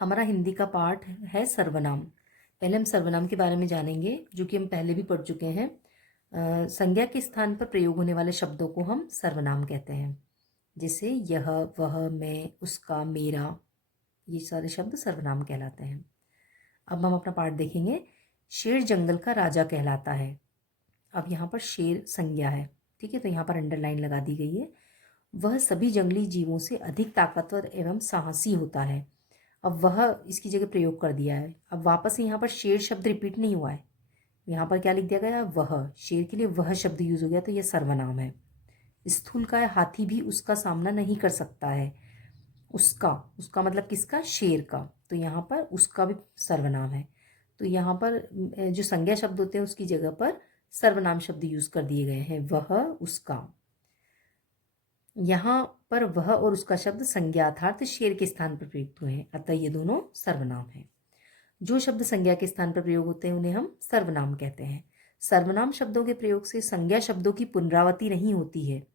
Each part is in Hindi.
हमारा हिंदी का पाठ है सर्वनाम। पहले हम सर्वनाम के बारे में जानेंगे, जो कि हम पहले भी पढ़ चुके हैं। संज्ञा के स्थान पर प्रयोग होने वाले शब्दों को हम सर्वनाम कहते हैं। जैसे यह, वह, मैं, उसका, मेरा, ये सारे शब्द सर्वनाम कहलाते हैं। अब हम अपना पाठ देखेंगे। शेर जंगल का राजा कहलाता है। अब यहाँ पर शेर संज्ञा है, ठीक है, तो यहाँ पर अंडरलाइन लगा दी गई है। वह सभी जंगली जीवों से अधिक ताकतवर एवं साहसी होता है। अब वह इसकी जगह प्रयोग कर दिया है। अब वापस यहाँ पर शेर शब्द रिपीट नहीं हुआ है, यहाँ पर क्या लिख दिया गया, वह। शेर के लिए वह शब्द यूज हो गया, तो यह सर्वनाम है। स्थूलकाय हाथी भी उसका सामना नहीं कर सकता है। उसका, उसका मतलब किसका, शेर का, तो यहाँ पर उसका भी सर्वनाम है। तो यहाँ पर जो संज्ञा शब्द होते हैं उसकी जगह पर सर्वनाम शब्द यूज कर दिए गए हैं, वह, उसका। यहाँ पर वह और उसका शब्द संज्ञार्थार्थ शेर के स्थान पर प्रयुक्त हुए हैं, अतः ये दोनों सर्वनाम हैं। जो शब्द संज्ञा के स्थान पर प्रयोग होते हैं उन्हें हम सर्वनाम कहते हैं। सर्वनाम शब्दों के प्रयोग से संज्ञा शब्दों की पुनरावृत्ति नहीं होती है,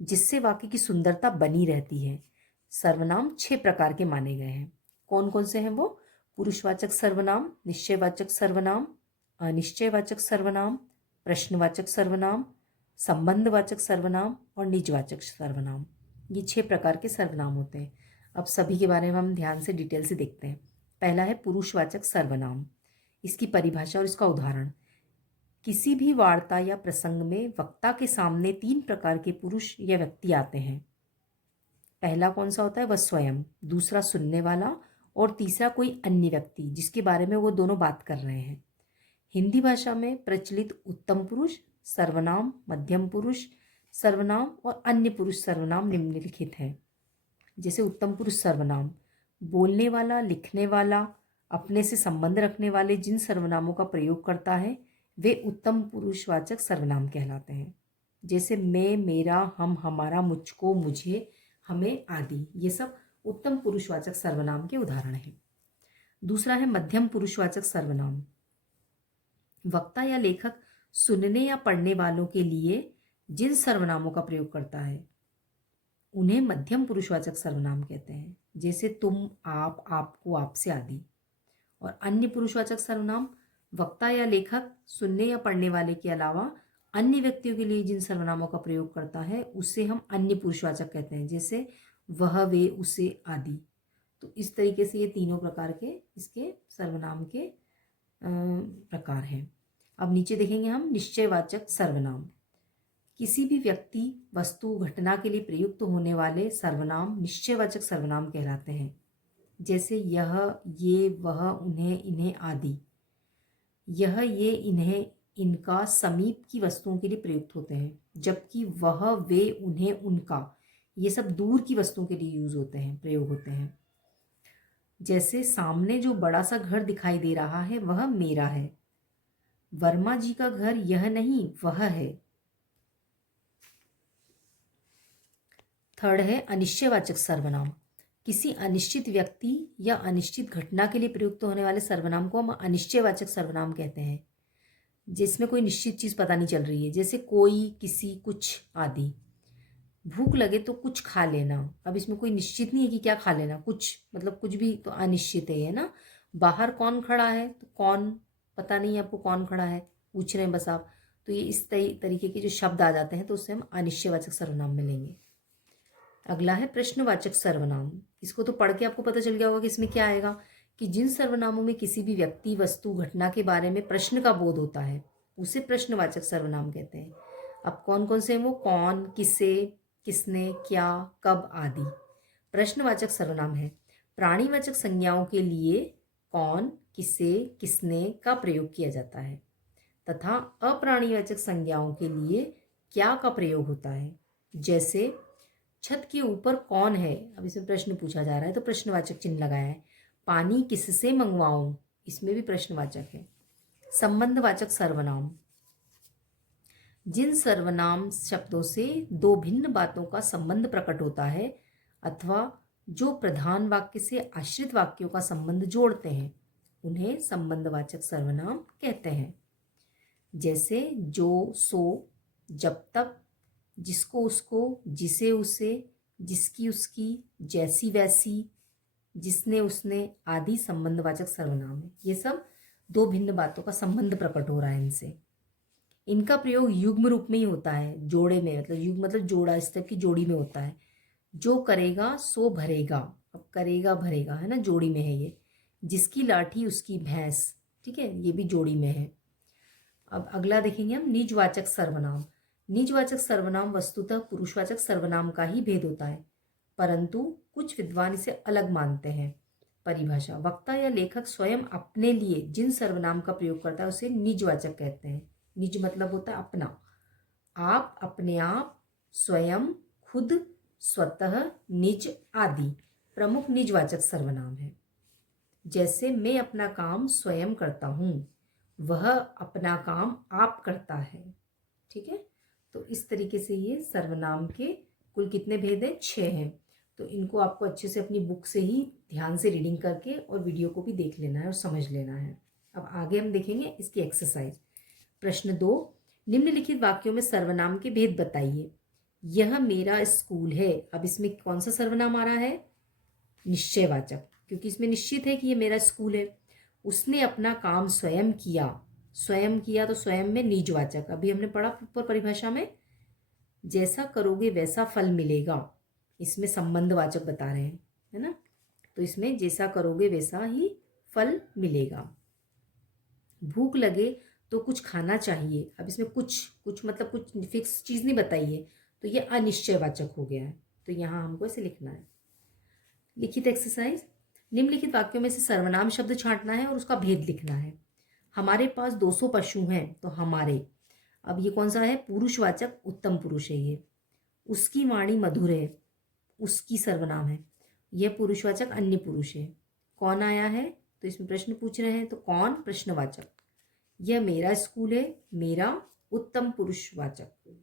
जिससे वाक्य की सुंदरता बनी रहती है। सर्वनाम 6 प्रकार के माने गए हैं। कौन कौन से हैं वो? पुरुषवाचक सर्वनाम, निश्चयवाचक सर्वनाम, अनिश्चयवाचक सर्वनाम, प्रश्नवाचक सर्वनाम, संबंधवाचक सर्वनाम और निजवाचक सर्वनाम। ये 6 प्रकार के सर्वनाम होते हैं। अब सभी के बारे में हम ध्यान से डिटेल से देखते हैं। पहला है पुरुषवाचक सर्वनाम। इसकी परिभाषा और इसका उदाहरण। किसी भी वार्ता या प्रसंग में वक्ता के सामने 3 प्रकार के पुरुष या व्यक्ति आते हैं। पहला कौन सा होता है? वह स्वयं, दूसरा सुनने वाला और तीसरा कोई अन्य व्यक्ति जिसके बारे में वो दोनों बात कर रहे हैं। हिंदी भाषा में प्रचलित उत्तम पुरुष सर्वनाम, मध्यम पुरुष सर्वनाम और अन्य पुरुष सर्वनाम निम्नलिखित हैं। जैसे उत्तम पुरुष सर्वनाम, बोलने वाला, लिखने वाला, अपने से संबंध रखने वाले जिन सर्वनामों का प्रयोग करता है वे उत्तम पुरुषवाचक सर्वनाम कहलाते हैं। जैसे मैं, मेरा, हम, हमारा, मुझको, मुझे, हमें आदि, ये सब उत्तम पुरुषवाचक सर्वनाम के उदाहरण हैं। दूसरा है मध्यम पुरुषवाचक सर्वनाम। वक्ता या लेखक सुनने या पढ़ने वालों के लिए जिन सर्वनामों का प्रयोग करता है उन्हें मध्यम पुरुषवाचक सर्वनाम कहते हैं। जैसे तुम, आप, आपको, आपसे आदि। और अन्य पुरुषवाचक सर्वनाम, वक्ता या लेखक सुनने या पढ़ने वाले के अलावा अन्य व्यक्तियों के लिए जिन सर्वनामों का प्रयोग करता है उसे हम अन्य पुरुषवाचक कहते हैं। जैसे वह, वे, उसे आदि। तो इस तरीके से ये तीनों प्रकार के इसके सर्वनाम के प्रकार हैं। अब नीचे देखेंगे हम निश्चयवाचक सर्वनाम। किसी भी व्यक्ति, वस्तु, घटना के लिए प्रयुक्त होने वाले सर्वनाम निश्चयवाचक सर्वनाम कहलाते हैं। जैसे यह, ये, वह, उन्हें, इन्हें आदि। यह, ये, इन्हें, इनका समीप की वस्तुओं के लिए प्रयुक्त होते हैं, जबकि वह, वे, उन्हें, उनका, ये सब दूर की वस्तुओं के लिए यूज होते हैं, प्रयोग होते हैं। जैसे सामने जो बड़ा सा घर दिखाई दे रहा है वह मेरा है। वर्मा जी का घर यह नहीं वह है। थर्ड है अनिश्चयवाचक सर्वनाम। किसी अनिश्चित व्यक्ति या अनिश्चित घटना के लिए प्रयुक्त होने वाले सर्वनाम को हम अनिश्चयवाचक सर्वनाम कहते हैं, जिसमें कोई निश्चित चीज पता नहीं चल रही है। जैसे कोई, किसी, कुछ आदि। भूख लगे तो कुछ खा लेना। अब इसमें कोई निश्चित नहीं है कि क्या खा लेना, कुछ मतलब कुछ भी तो अनिश्चित है ना। बाहर कौन खड़ा है, तो कौन, पता नहीं है आपको कौन खड़ा है, पूछ रहे हैं बस आप। तो ये इस तरीके के जो शब्द आ जाते हैं तो उससे हम अनिश्चयवाचक सर्वनाम में लेंगे। अगला है प्रश्नवाचक सर्वनाम। इसको तो पढ़ के आपको पता चल गया होगा कि इसमें क्या आएगा, कि जिन सर्वनामों में किसी भी व्यक्ति, वस्तु, घटना के बारे में प्रश्न का बोध होता है उसे प्रश्नवाचक सर्वनाम कहते हैं। अब कौन कौन से हैं वो? कौन, किसे, किसने, क्या, कब आदि प्रश्नवाचक सर्वनाम है। प्राणीवाचक संज्ञाओं के लिए कौन, किसे, किसने का प्रयोग किया जाता है तथा अप्राणीवाचक संज्ञाओं के लिए क्या का प्रयोग होता है। जैसे छत के ऊपर कौन है, अब इसमें प्रश्न पूछा जा रहा है तो प्रश्नवाचक चिन्ह लगाया है। पानी किससे मंगवाऊं, इसमें भी प्रश्नवाचक है। संबंधवाचक सर्वनाम। जिन सर्वनाम शब्दों से दो भिन्न बातों का संबंध प्रकट होता है अथवा जो प्रधान वाक्य से आश्रित वाक्यों का संबंध जोड़ते हैं उन्हें संबंधवाचक सर्वनाम कहते हैं। जैसे जो, सो, जब तक, जिसको, उसको, जिसे, उसे, जिसकी, उसकी, जैसी, वैसी, जिसने, उसने आदि संबंधवाचक सर्वनाम है। ये सब दो भिन्न बातों का संबंध प्रकट हो रहा है इनसे। इनका प्रयोग युग्म रूप में ही होता है, जोड़े में, मतलब युग्म मतलब जोड़ा, इस टाइप की जोड़ी में होता है। जो करेगा सो भरेगा, अब करेगा भरेगा है ना, जोड़ी में है ये। जिसकी लाठी उसकी भैंस, ठीक है, ये भी जोड़ी में है। अब अगला देखेंगे हम, निजवाचक सर्वनाम। निजवाचक सर्वनाम वस्तुतः पुरुषवाचक सर्वनाम का ही भेद होता है, परंतु कुछ विद्वान इसे अलग मानते हैं। परिभाषा: वक्ता या लेखक स्वयं अपने लिए जिन सर्वनाम का प्रयोग करता है उसे निजवाचक कहते हैं। निज मतलब होता है अपना, आप, अपने आप, स्वयं, खुद, स्वतः, निज आदि प्रमुख निजवाचक सर्वनाम है। जैसे मैं अपना काम स्वयं करता हूँ, वह अपना काम आप करता है, ठीक है। तो इस तरीके से ये सर्वनाम के कुल कितने भेद हैं? 6 हैं। तो इनको आपको अच्छे से अपनी बुक से ही ध्यान से रीडिंग करके और वीडियो को भी देख लेना है और समझ लेना है। अब आगे हम देखेंगे इसकी एक्सरसाइज। प्रश्न 2, निम्नलिखित वाक्यों में सर्वनाम के भेद बताइए। यह मेरा स्कूल है। अब इसमें कौन सा सर्वनाम आ रहा है? निश्चयवाचक, क्योंकि इसमें निश्चित है कि ये मेरा स्कूल है। उसने अपना काम स्वयं किया, स्वयं किया तो स्वयं में निजवाचक। अभी हमने पढ़ा ऊपर परिभाषा में, जैसा करोगे वैसा फल मिलेगा, इसमें संबंधवाचक बता रहे हैं, है ना। तो इसमें जैसा करोगे वैसा ही फल मिलेगा। भूख लगे तो कुछ खाना चाहिए। अब इसमें कुछ कुछ मतलब कुछ फिक्स चीज़ नहीं बताई है, तो ये अनिश्चयवाचक हो गया है। तो यहाँ हमको इसे लिखना है। लिखित एक्सरसाइज, निम्नलिखित वाक्यों में से सर्वनाम शब्द छांटना है और उसका भेद लिखना है। हमारे पास 200 पशु हैं, तो हमारे, अब ये कौन सा है? पुरुषवाचक उत्तम पुरुष है ये। उसकी वाणी मधुर है, उसकी सर्वनाम है। यह पुरुषवाचक अन्य पुरुष है। कौन आया है? तो इसमें प्रश्न पूछ रहे हैं, तो कौन प्रश्नवाचक। यह मेरा स्कूल है, मेरा उत्तम पुरुषवाचक।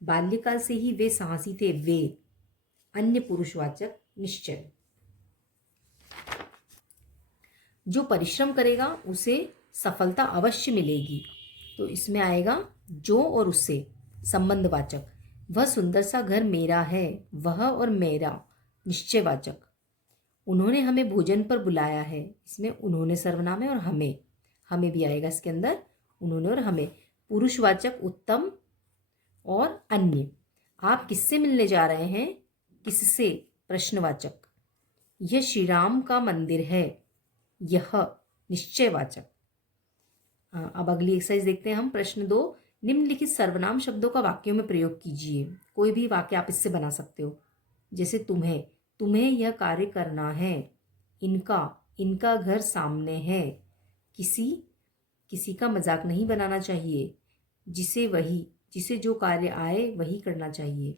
बाल्यकाल से ही वे साहसी थे, वे अन्य पुरुषवाचक निश्चय। जो परिश्रम करेगा उसे सफलता अवश्य मिलेगी, तो इसमें आएगा जो और उससे संबंधवाचक। वह सुंदर सा घर मेरा है, वह और मेरा निश्चयवाचक। उन्होंने हमें भोजन पर बुलाया है, इसमें उन्होंने सर्वनाम है और हमें, हमें भी आएगा इसके अंदर, उन्होंने और हमें। पुरुषवाचक उत्तम और अन्य। आप किससे मिलने जा रहे हैं? किससे प्रश्नवाचक। यह श्री राम का मंदिर है, यह निश्चयवाचक। अब अगली एक्सरसाइज देखते हैं हम। प्रश्न 2, निम्नलिखित सर्वनाम शब्दों का वाक्यों में प्रयोग कीजिए। कोई भी वाक्य आप इससे बना सकते हो, जैसे तुम्हें, तुम्हें यह कार्य करना है। इनका, इनका घर सामने है। किसी, किसी का मजाक नहीं बनाना चाहिए। जिसे, वही, जिसे जो कार्य आए वही करना चाहिए।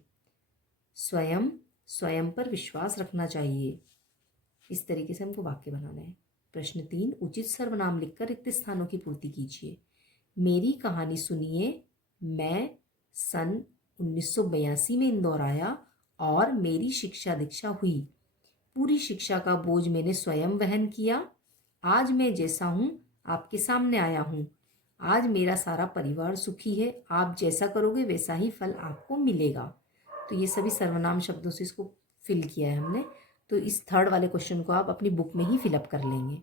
स्वयं, स्वयं पर विश्वास रखना चाहिए। इस तरीके से हमको वाक्य बनाना है। प्रश्न 3, उचित सर्वनाम लिखकर रिक्त स्थानों की पूर्ति कीजिए। मेरी कहानी सुनिए। मैं सन 1982 में इंदौर आया और मेरी शिक्षा दीक्षा हुई। पूरी शिक्षा का बोझ मैंने स्वयं वहन किया। आज मैं जैसा हूँ आपके सामने आया हूँ। आज मेरा सारा परिवार सुखी है। आप जैसा करोगे वैसा ही फल आपको मिलेगा। तो ये सभी सर्वनाम शब्दों से इसको फिल किया है हमने। तो इस थर्ड वाले क्वेश्चन को आप अपनी बुक में ही फिलअप कर लेंगे।